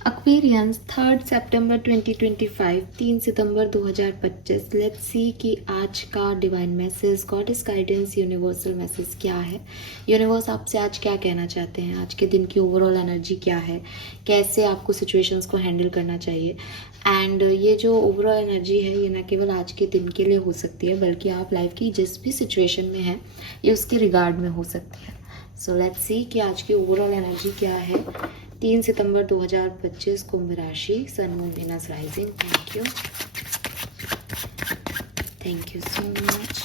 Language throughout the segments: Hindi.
Aquarians 3 September 2025 3 September 2025। Let's see कि आज का divine message, goddess guidance, universal message क्या है। यूनिवर्स आपसे आज क्या कहना चाहते हैं, आज के दिन की ओवरऑल एनर्जी क्या है, कैसे आपको सिचुएशंस को हैंडल करना चाहिए। एंड ये जो ओवरऑल एनर्जी है ये ना केवल आज के दिन के लिए हो सकती है, बल्कि आप लाइफ की जिस भी सिचुएशन में हैं ये उसके रिगार्ड में हो सकती है। सो लेट्स सी कि आज की ओवरऑल एनर्जी क्या है। 3 सितंबर 2025 कुंभ राशि, sun moon Venus rising. Thank you so much.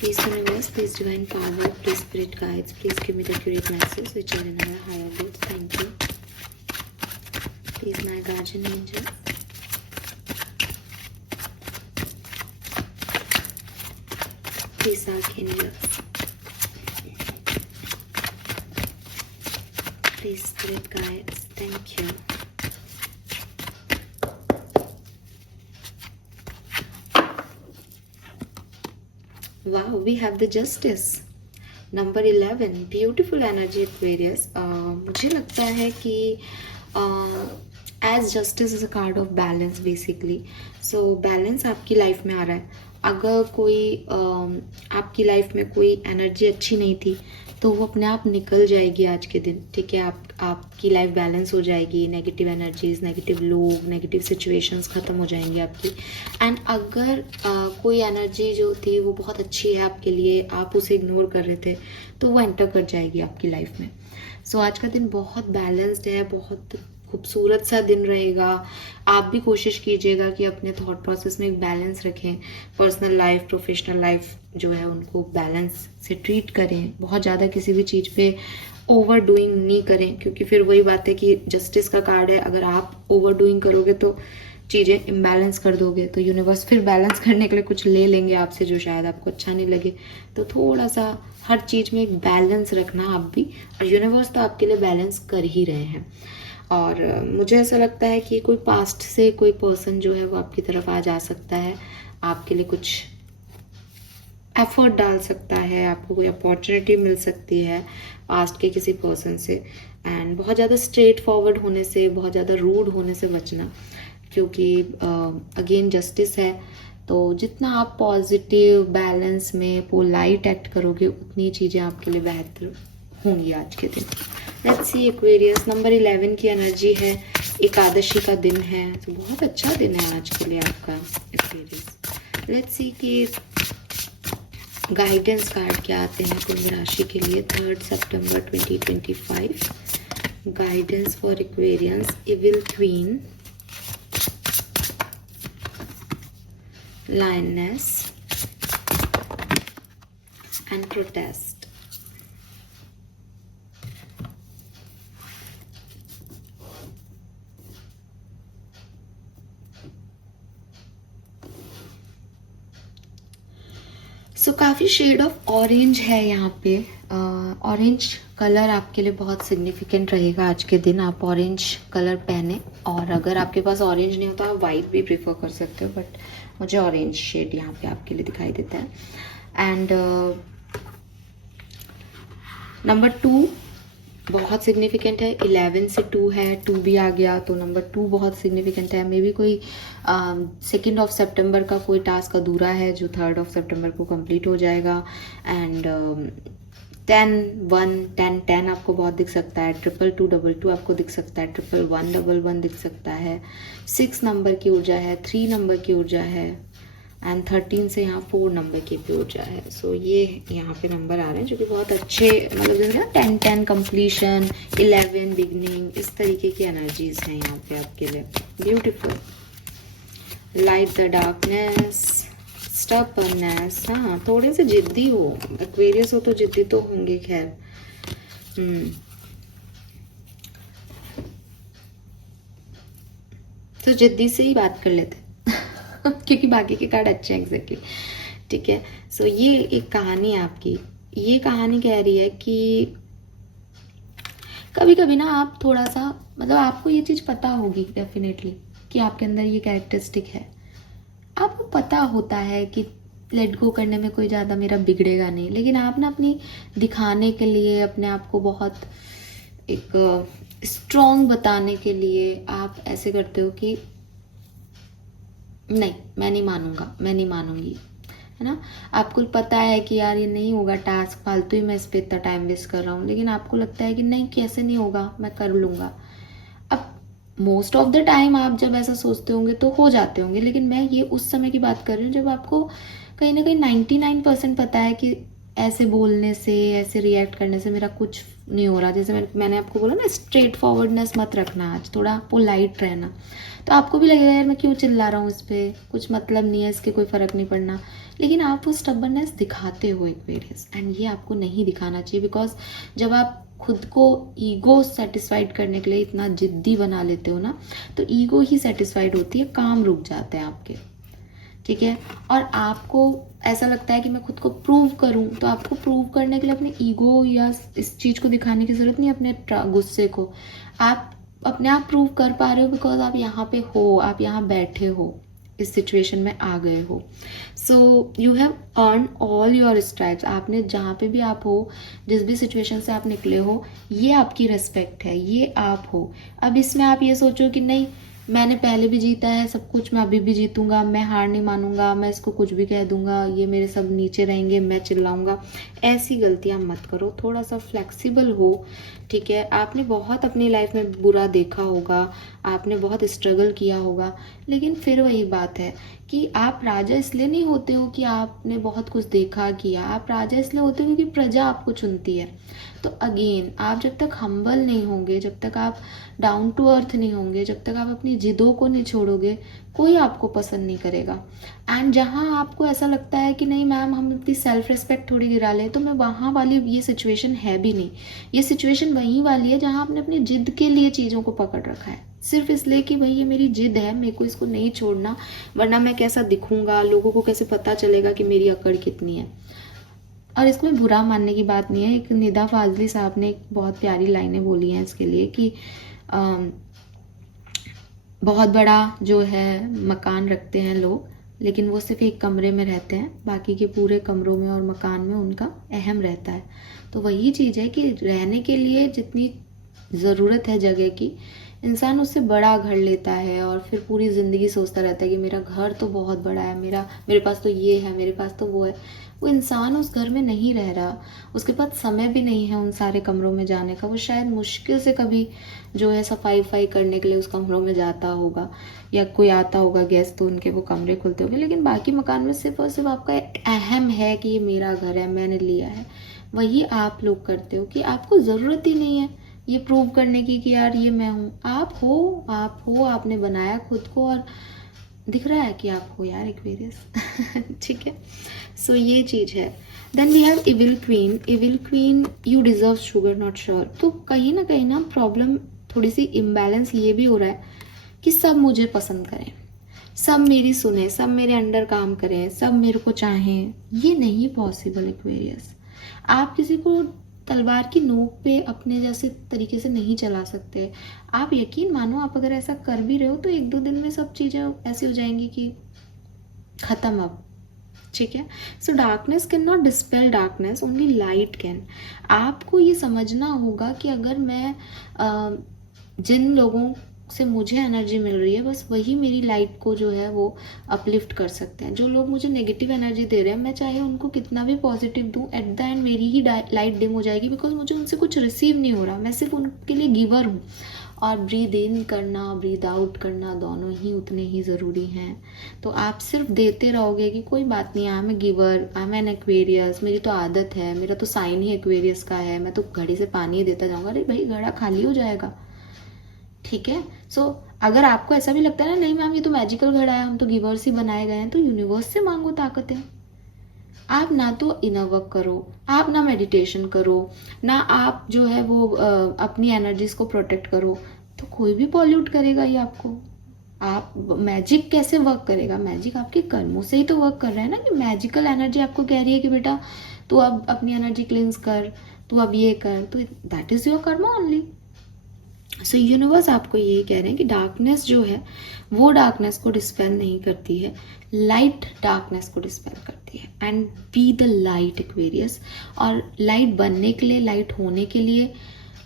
Please universe, please divine power, please spirit guides, please give me the accurate message which are in our higher good. Thank you. Please my guardian angel, please archangels, please spirit guides. Thank you. Wow, we have the justice. Number 11, beautiful energy Aquarius. मुझे लगता है कि as justice is a card of balance basically. So balance आपकी लाइफ में आ रहा है। अगर कोई आपकी लाइफ में कोई एनर्जी अच्छी नहीं थी तो वो अपने आप निकल जाएगी आज के दिन, ठीक है। आपकी लाइफ बैलेंस हो जाएगी, नेगेटिव एनर्जीज, नेगेटिव लोग, नेगेटिव सिचुएशंस ख़त्म हो जाएंगी आपकी। एंड अगर कोई एनर्जी जो थी वो बहुत अच्छी है आपके लिए, आप उसे इग्नोर कर रहे थे, तो वो एंटर कर जाएगी आपकी लाइफ में। सो आज का दिन बहुत बैलेंस्ड है, बहुत खूबसूरत सा दिन रहेगा। आप भी कोशिश कीजिएगा कि अपने थॉट प्रोसेस में एक बैलेंस रखें। पर्सनल लाइफ, प्रोफेशनल लाइफ जो है उनको बैलेंस से ट्रीट करें। बहुत ज़्यादा किसी भी चीज़ पे ओवर डूइंग नहीं करें, क्योंकि फिर वही बात है कि जस्टिस का कार्ड है। अगर आप ओवर डूइंग करोगे तो चीज़ें इम्बैलेंस कर दोगे, तो यूनिवर्स फिर बैलेंस करने के लिए कुछ ले लेंगे आपसे जो शायद आपको अच्छा नहीं लगे। तो थोड़ा सा हर चीज़ में एक बैलेंस रखना आप भी, और यूनिवर्स तो आपके लिए बैलेंस कर ही रहे हैं। और मुझे ऐसा लगता है कि कोई पास्ट से कोई पर्सन जो है वो आपकी तरफ आ जा सकता है, आपके लिए कुछ एफर्ट डाल सकता है, आपको कोई अपॉर्चुनिटी मिल सकती है पास्ट के किसी पर्सन से। एंड बहुत ज़्यादा स्ट्रेट फॉरवर्ड होने से, बहुत ज़्यादा रूड होने से बचना, क्योंकि अगेन जस्टिस है। तो जितना आप पॉजिटिव, बैलेंस में पोलाइट एक्ट करोगे उतनी चीज़ें आपके लिए बेहतर होंगी आज के दिन। लेट्स सी एक्वेरियस, नंबर 11 की एनर्जी है, एकादशी का दिन है, तो बहुत अच्छा दिन है आज के लिए आपका एक्वेरियस। लेट्स सी कि गाइडेंस कार्ड क्या आते हैं कुंभ राशि के लिए 3 सितंबर 2025। Guidance for Aquarians, evil queen, lioness and protest. सो काफ़ी शेड ऑफ ऑरेंज है यहाँ पे। ऑरेंज कलर आपके लिए बहुत सिग्निफिकेंट रहेगा आज के दिन। आप ऑरेंज कलर पहने, और अगर आपके पास ऑरेंज नहीं होता आप वाइट भी प्रेफर कर सकते हो, बट मुझे ऑरेंज शेड यहाँ पे आपके लिए दिखाई देता है। एंड नंबर 2 बहुत सिग्निफिकेंट है। 11 से 2 है, 2 भी आ गया तो नंबर 2 बहुत सिग्निफिकेंट है। मे बी कोई 2 ऑफ सितंबर का कोई टास्क अधूरा है जो 3 ऑफ सितंबर को कंप्लीट हो जाएगा। एंड 10 1 10 10 आपको बहुत दिख सकता है, 222 22 आपको दिख सकता है, 111 11 दिख सकता है, 6 नंबर की ऊर्जा है, 3 नंबर की ऊर्जा है, एंड 13 से यहाँ 4 नंबर की भी ऊर्जा है। सो ये यहाँ पे नंबर आ रहे हैं जो कि बहुत अच्छे, मतलब जैसे ना 10 10 कंप्लीशन, 11 बिगनिंग, इस तरीके की एनर्जीज हैं यहाँ पे आपके लिए। Beautiful. Light the darkness, stubbornness. हाँ, थोड़े से जिद्दी हो, एक्वेरियस हो तो जिद्दी तो होंगे खैर। तो जिद्दी से ही बात कर लेते क्योंकि बाकी के कार्ड अच्छे हैं एग्जैक्टली, ठीक है। सो ये एक कहानी है आपकी। ये कहानी कह रही है कि कभी कभी ना आप थोड़ा सा, मतलब आपको ये चीज़ पता होगी डेफिनेटली कि आपके अंदर ये कैरेक्टरिस्टिक है। आपको पता होता है कि लेट गो करने में कोई ज़्यादा मेरा बिगड़ेगा नहीं, लेकिन आप ना अपनी दिखाने के लिए अपने आप को बहुत एक स्ट्रॉन्ग बताने के लिए आप ऐसे करते हो कि नहीं, मैं नहीं मानूंगा, मैं नहीं मानूंगी, है ना। आपको पता है कि यार ये नहीं होगा टास्क, फालतू ही मैं इस पर इतना टाइम वेस्ट कर रहा हूँ, लेकिन आपको लगता है कि नहीं, कैसे नहीं होगा, मैं कर लूँगा। अब मोस्ट ऑफ द टाइम आप जब ऐसा सोचते होंगे तो हो जाते होंगे, लेकिन मैं ये उस समय की बात कर रही हूँ जब आपको कहीं ना कहीं 99% पता है कि ऐसे बोलने से, ऐसे रिएक्ट करने से मेरा कुछ नहीं हो रहा। जैसे मैंने आपको बोला ना, स्ट्रेट फॉरवर्डनेस मत रखना, आज थोड़ा पोलाइट रहना। तो आपको भी लगेगा यार मैं क्यों चिल्ला रहा हूँ इस पर, कुछ मतलब नहीं है, इसके कोई फ़र्क नहीं पड़ना। लेकिन आप वो स्टबर्ननेस दिखाते हो एक्वेरियस, एंड ये आपको नहीं दिखाना चाहिए। बिकॉज जब आप खुद को ईगो सेटिस्फाइड करने के लिए इतना जिद्दी बना लेते हो ना, तो ईगो ही सेटिस्फाइड होती है, काम रुक जाते हैं आपके, ठीक है। और आपको ऐसा लगता है कि मैं खुद को प्रूव करूं, तो आपको प्रूव करने के लिए अपने ईगो या इस चीज़ को दिखाने की ज़रूरत नहीं, अपने गुस्से को। आप अपने आप प्रूव कर पा रहे हो बिकॉज आप यहाँ पे हो, आप यहाँ बैठे हो, इस सिचुएशन में आ गए हो। So you have earn all your stripes. आपने जहाँ पे भी आप हो, जिस भी सिचुएशन से आप निकले हो, ये आपकी रिस्पेक्ट है, ये आप हो। अब इसमें आप ये सोचो कि नहीं, मैंने पहले भी जीता है सब कुछ, मैं अभी भी जीतूंगा, मैं हार नहीं मानूंगा, मैं इसको कुछ भी कह दूंगा, ये मेरे सब नीचे रहेंगे, मैं चिल्लाऊंगा। ऐसी गलतियां मत करो, थोड़ा सा फ्लेक्सिबल हो, ठीक है। आपने बहुत अपनी लाइफ में बुरा देखा होगा, आपने बहुत स्ट्रगल किया होगा, लेकिन फिर वही बात है कि आप राजा इसलिए नहीं होते हो कि आपने बहुत कुछ देखा किया, आप राजा इसलिए होते हो क्योंकि प्रजा आपको चुनती है। तो अगेन, आप जब तक हम्बल नहीं होंगे, जब तक आप डाउन टू अर्थ नहीं होंगे, जब तक आप अपनी जिदों को नहीं छोड़ोगे, कोई आपको पसंद नहीं करेगा। एंड जहाँ आपको ऐसा लगता है कि नहीं मैम, हम अपनी सेल्फ रिस्पेक्ट थोड़ी गिरा लें, तो मैं वहाँ वाली ये सिचुएशन है भी नहीं। ये सिचुएशन वहीं वाली है जहाँ आपने अपनी जिद के लिए चीज़ों को पकड़ रखा है, सिर्फ इसलिए कि भाई ये मेरी जिद है, मेरे को इसको नहीं छोड़ना, वरना मैं कैसा दिखूंगा, लोगों को कैसे पता चलेगा कि मेरी अकड़ कितनी है। और इसमें बुरा मानने की बात नहीं है। एक निदा फाजली साहब ने एक बहुत प्यारी लाइनें बोली हैं इसके लिए कि बहुत बड़ा जो है मकान रखते हैं लोग, लेकिन वो सिर्फ एक कमरे में रहते हैं, बाकी के पूरे कमरों में और मकान में उनका अहम रहता है। तो वही चीज़ है कि रहने के लिए जितनी ज़रूरत है जगह की, इंसान उससे बड़ा घर लेता है और फिर पूरी ज़िंदगी सोचता रहता है कि मेरा घर तो बहुत बड़ा है, मेरे पास तो ये है, मेरे पास तो वो है। वो इंसान उस घर में नहीं रह रहा, उसके पास समय भी नहीं है उन सारे कमरों में जाने का। वो शायद मुश्किल से कभी जो है सफाई वफाई करने के लिए उस कमरों में जाता होगा, या कोई आता होगा गेस्ट तो उनके वो कमरे खुलते होंगे, लेकिन बाकी मकान में सिर्फ और सिर्फ आपका एक अहम है कि ये मेरा घर है, मैंने लिया है। वही आप लोग करते हो कि आपको ज़रूरत ही नहीं है ये प्रूव करने की कि यार ये मैं हूँ। आप हो, आप हो, आपने बनाया खुद को और दिख रहा है कि आप हो यार एक्वेरियस। ठीक है, सो ये चीज़ है। Then we have evil queen. Evil queen, you deserve sugar not sure. तो कहीं ना प्रॉब्लम, थोड़ी सी इम्बैलेंस ये भी हो रहा है कि सब मुझे पसंद करें, सब मेरी सुने, सब मेरे अंडर काम करें, सब मेरे को चाहें। ये नहीं पॉसिबल एक्वेरियस। आप किसी को तलवार की नोक पे अपने जैसे तरीके से नहीं चला सकते। आप यकीन मानो, आप अगर ऐसा कर भी रहे हो तो एक दो दिन में सब चीज़ें ऐसी हो जाएंगी कि ख़त्म अब, ठीक है। So darkness can not dispel darkness, only light can. आपको ये समझना होगा कि अगर मैं जिन लोगों से मुझे एनर्जी मिल रही है, बस वही मेरी लाइट को जो है वो अपलिफ्ट कर सकते हैं। जो लोग मुझे नेगेटिव एनर्जी दे रहे हैं, मैं चाहे उनको कितना भी पॉजिटिव दूं, एट द एंड मेरी ही लाइट डिम हो जाएगी, बिकॉज मुझे उनसे कुछ रिसीव नहीं हो रहा, मैं सिर्फ उनके लिए गिवर हूँ। और ब्रीद इन करना, ब्रीद आउट करना, दोनों ही उतने ही ज़रूरी हैं। तो आप सिर्फ देते रहोगे कि कोई बात नहीं, I am a giver, I am an Aquarius, मेरी तो आदत है, मेरा तो साइन ही एक्वेरियस का है, मैं तो घड़ी से पानी ही देता जाऊँगा। अरे भाई, घड़ा खाली हो जाएगा, ठीक है। सो अगर आपको ऐसा भी लगता है ना, नहीं मैम ये तो मैजिकल घड़ा है, हम तो गिवर्स ही बनाए गए हैं, तो यूनिवर्स से मांगो ताकत है। आप ना तो इनर वर्क करो, आप ना मेडिटेशन करो, ना आप जो है वो अपनी एनर्जीज को प्रोटेक्ट करो, तो कोई भी पॉल्यूट करेगा ये आपको। आप मैजिक कैसे वर्क करेगा? मैजिक आपके कर्मों से ही तो वर्क कर रहा है ना, कि मैजिकल एनर्जी आपको कह रही है कि बेटा तू अब अपनी एनर्जी क्लींस कर, तू अब ये कर, तो that is your Karma only. So universe आपको यही कह रहे हैं कि डार्कनेस जो है वो डार्कनेस को डिस्पेल नहीं करती है, लाइट डार्कनेस को डिस्पेल करती है। And be the light Aquarius. और लाइट बनने के लिए, लाइट होने के लिए,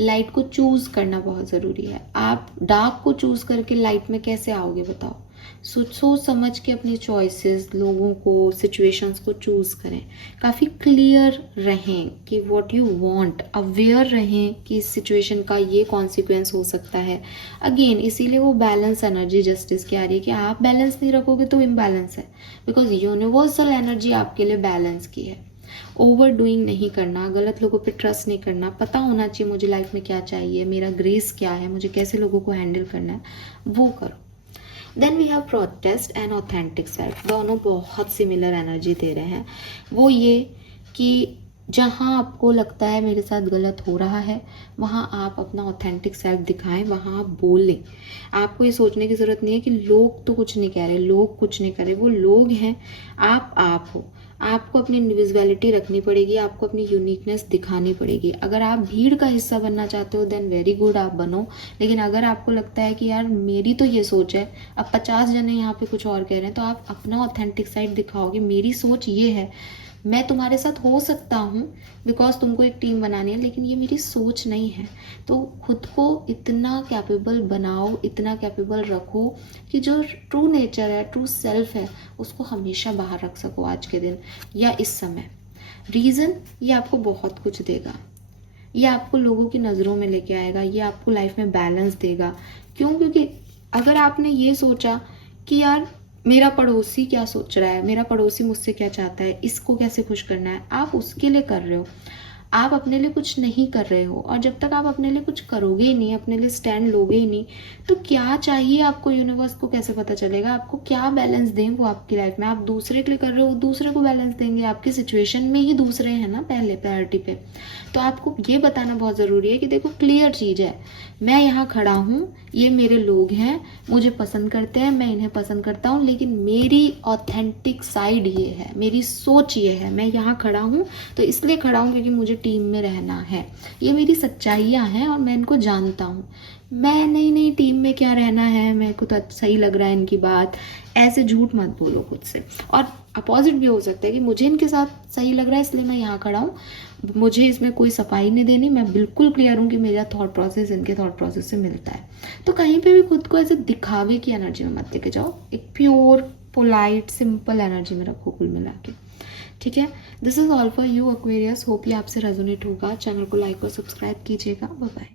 लाइट को चूज करना बहुत ज़रूरी है। आप डार्क को चूज करके लाइट में कैसे आओगे बताओ। सोच समझ के अपनी चॉइसेस, लोगों को, सिचुएशंस को चूज करें। काफ़ी क्लियर रहें कि व्हाट यू वांट, अवेयर रहें कि इस सिचुएशन का ये कॉन्सिक्वेंस हो सकता है। अगेन इसीलिए वो बैलेंस एनर्जी जस्टिस की आ रही है कि आप बैलेंस नहीं रखोगे तो इम्बैलेंस है, बिकॉज यूनिवर्सल एनर्जी आपके लिए बैलेंस की है। ओवर डूइंग नहीं करना, गलत लोगों पे ट्रस्ट नहीं करना, पता होना चाहिए मुझे लाइफ में क्या चाहिए, मेरा ग्रेस क्या है, मुझे कैसे लोगों को हैंडल करना है, वो करो। Then we have protest and authentic self. दोनों बहुत सिमिलर एनर्जी दे रहे हैं। वो ये कि जहाँ आपको लगता है मेरे साथ गलत हो रहा है, वहाँ आप अपना ऑथेंटिक सेल्फ दिखाएं, वहाँ आप बोलें। आपको ये सोचने की ज़रूरत नहीं है कि लोग तो कुछ नहीं कह रहे, लोग कुछ नहीं कर रहे, वो लोग हैं, आप हो। आपको अपनी इंडिविजुअलिटी रखनी पड़ेगी, आपको अपनी यूनिकनेस दिखानी पड़ेगी। अगर आप भीड़ का हिस्सा बनना चाहते हो देन वेरी गुड, आप बनो। लेकिन अगर आपको लगता है कि यार मेरी तो ये सोच है, अब 50 जने यहाँ पे कुछ और कह रहे हैं, तो आप अपना ऑथेंटिक साइड दिखाओगे, मेरी सोच ये है, मैं तुम्हारे साथ हो सकता हूँ बिकॉज तुमको एक टीम बनानी है, लेकिन ये मेरी सोच नहीं है। तो खुद को इतना कैपेबल बनाओ, इतना कैपेबल रखो कि जो ट्रू नेचर है, ट्रू सेल्फ है, उसको हमेशा बाहर रख सको आज के दिन या इस समय। रीज़न, ये आपको बहुत कुछ देगा, ये आपको लोगों की नज़रों में लेके आएगा, ये आपको लाइफ में बैलेंस देगा। क्यों? क्योंकि अगर आपने ये सोचा कि यार मेरा पड़ोसी क्या सोच रहा है, मेरा पड़ोसी मुझसे क्या चाहता है, इसको कैसे खुश करना है, आप उसके लिए कर रहे हो, आप अपने लिए कुछ नहीं कर रहे हो। और जब तक आप अपने लिए कुछ करोगे ही नहीं, अपने लिए स्टैंड लोगे ही नहीं, तो क्या चाहिए आपको, यूनिवर्स को कैसे पता चलेगा आपको क्या बैलेंस दें वो आपकी लाइफ में। आप दूसरे के लिए कर रहे हो, दूसरे को बैलेंस देंगे, आपकी सिचुएशन में ही दूसरे हैं ना पहले प्रायोरिटी पे। तो आपको ये बताना बहुत ज़रूरी है कि देखो क्लियर चीज़ है, मैं यहाँ खड़ा हूँ, ये मेरे लोग हैं, मुझे पसंद करते हैं, मैं इन्हें पसंद करता हूँ, लेकिन मेरी ऑथेंटिक साइड ये है, मेरी सोच ये है, मैं यहाँ खड़ा हूँ तो इसलिए खड़ा हूँ क्योंकि मुझे टीम में रहना है। ये मेरी सच्चाइयाँ हैं और मैं इनको जानता हूँ। मैं नहीं टीम में क्या रहना है, मेरे को तो सही लग रहा है इनकी बात, ऐसे झूठ मत बोलो खुद से। और अपोजिट भी हो सकता है कि मुझे इनके साथ सही लग रहा है इसलिए मैं यहाँ खड़ा हूँ, मुझे इसमें कोई सफाई नहीं देनी, मैं बिल्कुल क्लियर हूँ कि मेरा थॉट प्रोसेस इनके थॉट प्रोसेस से मिलता है। तो कहीं पे भी खुद को ऐसे दिखावे की एनर्जी में मत लेके जाओ, एक प्योर पोलाइट सिंपल एनर्जी में रखो कुल मिला के। ठीक है, this is all for you Aquarius. Hope ये आपसे रेजोनेट होगा। चैनल को लाइक और सब्सक्राइब कीजिएगा। Bye bye.